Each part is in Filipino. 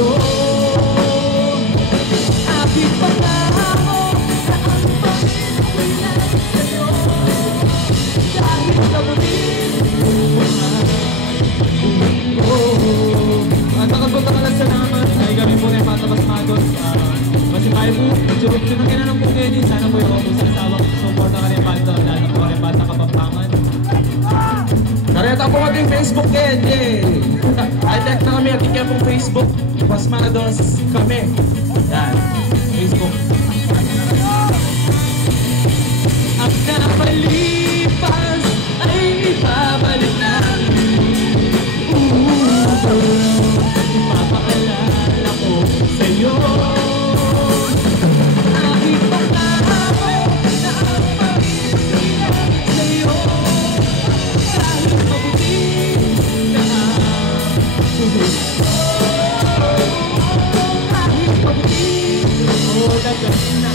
sa'yo. Aking pangako na ang pag-ibig sa'yo. Dahil kamunin mo na ko. At nakapunta ka lang salamat. Ay kami po na yung Patabas Magos. Kasi tayo po, tsunang kinanong po kayo din. Sana po yung ako sa asawang support na kanyang banda. Lalo po kanyang banda Kapampangan. Kareta po ating Facebook din. I-tag na kami ating kaya pong Facebook. Pasmanados kami. Yan. Facebook. Ang nakalipas ay ibabalik namin. Ipapaalala ko sa'yo. Aking pangako na ang pag-ibig sa'yo. Dahil mabuti na kahit mabuti o lagas na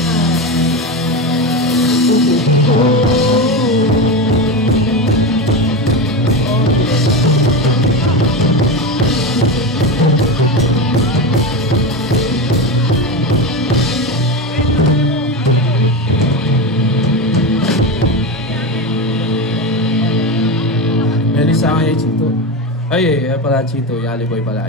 Meron sa akin ay Chito. Ay, pala Chito. Yali boy pala.